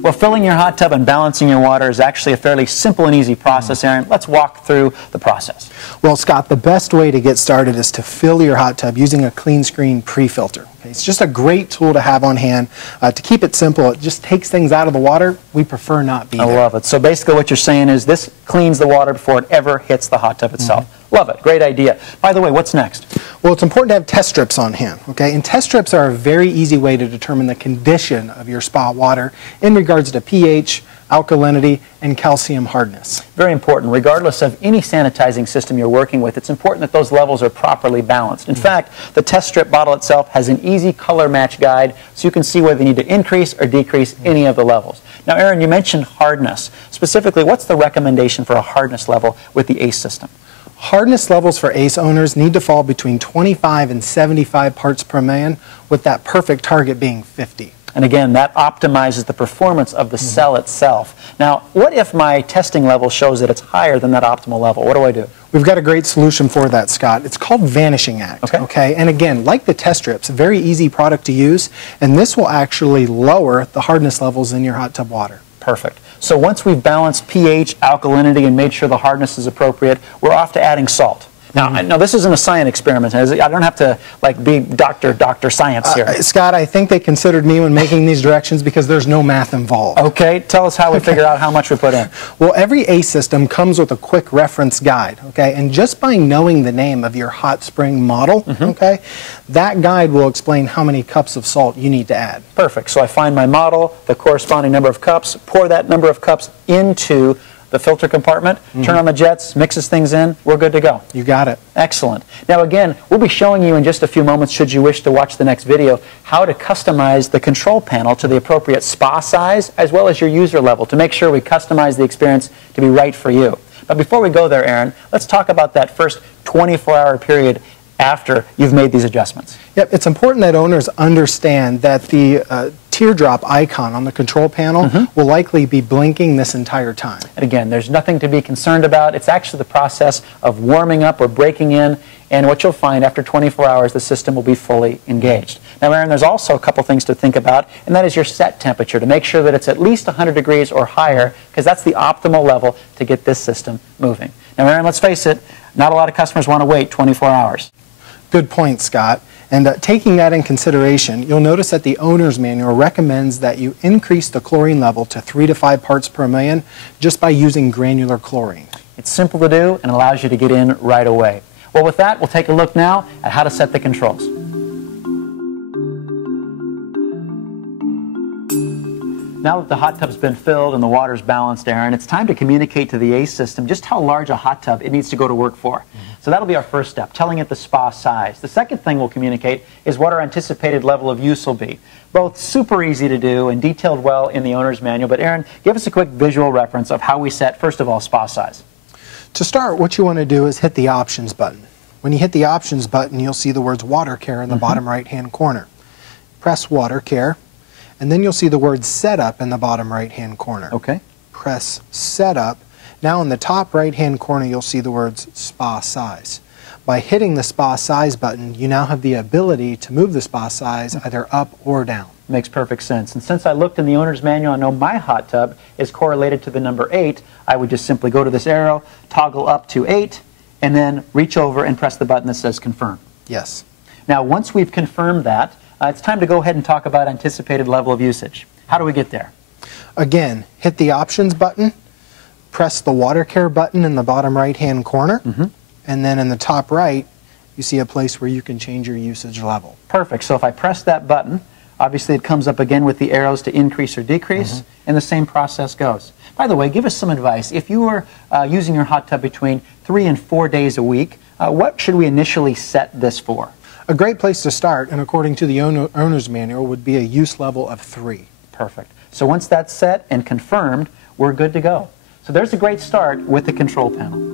Well, filling your hot tub and balancing your water is actually a fairly simple and easy process, Aaron. Let's walk through the process. Well, Scott, the best way to get started is to fill your hot tub using a clean screen pre-filter. Okay, it's just a great tool to have on hand. To keep it simple, it just takes things out of the water. We prefer not be there. I love it. So basically what you're saying is this cleans the water before it ever hits the hot tub itself. Love it. Great idea. By the way, what's next? Well, it's important to have test strips on hand, okay? And test strips are a very easy way to determine the condition of your spa water in regards to pH, alkalinity, and calcium hardness. Very important. Regardless of any sanitizing system you're working with, it's important that those levels are properly balanced. In fact, the test strip bottle itself has an easy color match guide so you can see whether you need to increase or decrease any of the levels. Now, Aaron, you mentioned hardness. Specifically, what's the recommendation for a hardness level with the ACE system? Hardness levels for ACE owners need to fall between 25 and 75 parts per million, with that perfect target being 50. And again, that optimizes the performance of the cell itself. Now, what if my testing level shows that it's higher than that optimal level? What do I do? We've got a great solution for that, Scott. It's called Vanishing Act. Okay? And again, like the test strips, a very easy product to use, and this will actually lower the hardness levels in your hot tub water. Perfect. So once we've balanced pH, alkalinity, and made sure the hardness is appropriate, we're off to adding salt. Now, this isn't a science experiment. I don't have to be Dr. Science here. Scott, I think they considered me when making these directions because there's no math involved. Okay, tell us how we figure out how much we put in. Well, every ACE system comes with a quick reference guide, okay? And just by knowing the name of your hot spring model, okay, that guide will explain how many cups of salt you need to add. Perfect. So I find my model, the corresponding number of cups, pour that number of cups into the filter compartment, turn on the jets, mixes things in, we're good to go. You got it. Excellent. Now again, we'll be showing you in just a few moments, should you wish to watch the next video, how to customize the control panel to the appropriate spa size as well as your user level to make sure we customize the experience to be right for you. But before we go there, Aaron, let's talk about that first 24-hour period after you've made these adjustments. Yep, it's important that owners understand that the teardrop icon on the control panel will likely be blinking this entire time. And again, there's nothing to be concerned about. It's actually the process of warming up or breaking in, and what you'll find after 24 hours, the system will be fully engaged. Now, Aaron, there's also a couple things to think about, and that is your set temperature, to make sure that it's at least 100 degrees or higher, because that's the optimal level to get this system moving. Now, Aaron, let's face it, not a lot of customers want to wait 24 hours. Good point, Scott. And taking that in consideration, you'll notice that the owner's manual recommends that you increase the chlorine level to 3 to 5 parts per million just by using granular chlorine. It's simple to do and allows you to get in right away. Well, with that, we'll take a look now at how to set the controls. Now that the hot tub's been filled and the water's balanced, Aaron, it's time to communicate to the ACE system just how large a hot tub it needs to go to work for. So that'll be our first step, telling it the spa size. The second thing we'll communicate is what our anticipated level of use will be. Both super easy to do and detailed well in the owner's manual. But Aaron, give us a quick visual reference of how we set, first of all, spa size. To start, what you want to do is hit the options button. When you hit the options button, you'll see the words water care in the bottom right-hand corner. Press water care, and then you'll see the word setup in the bottom right-hand corner. Okay. Press setup. Now in the top right-hand corner, you'll see the words spa size. By hitting the spa size button, you now have the ability to move the spa size either up or down. Makes perfect sense. And since I looked in the owner's manual, I know my hot tub is correlated to the number 8. I would just simply go to this arrow, toggle up to 8, and then reach over and press the button that says confirm. Yes. Now, once we've confirmed that, it's time to go ahead and talk about anticipated level of usage. How do we get there? Again, hit the options button, press the water care button in the bottom right-hand corner, and then in the top right, you see a place where you can change your usage level. Perfect. So if I press that button, obviously it comes up again with the arrows to increase or decrease, and the same process goes. By the way, give us some advice. If you were using your hot tub between 3 and 4 days a week, what should we initially set this for? A great place to start, and according to the owner's manual, would be a use level of 3. Perfect. So once that's set and confirmed, we're good to go. So there's a great start with the control panel.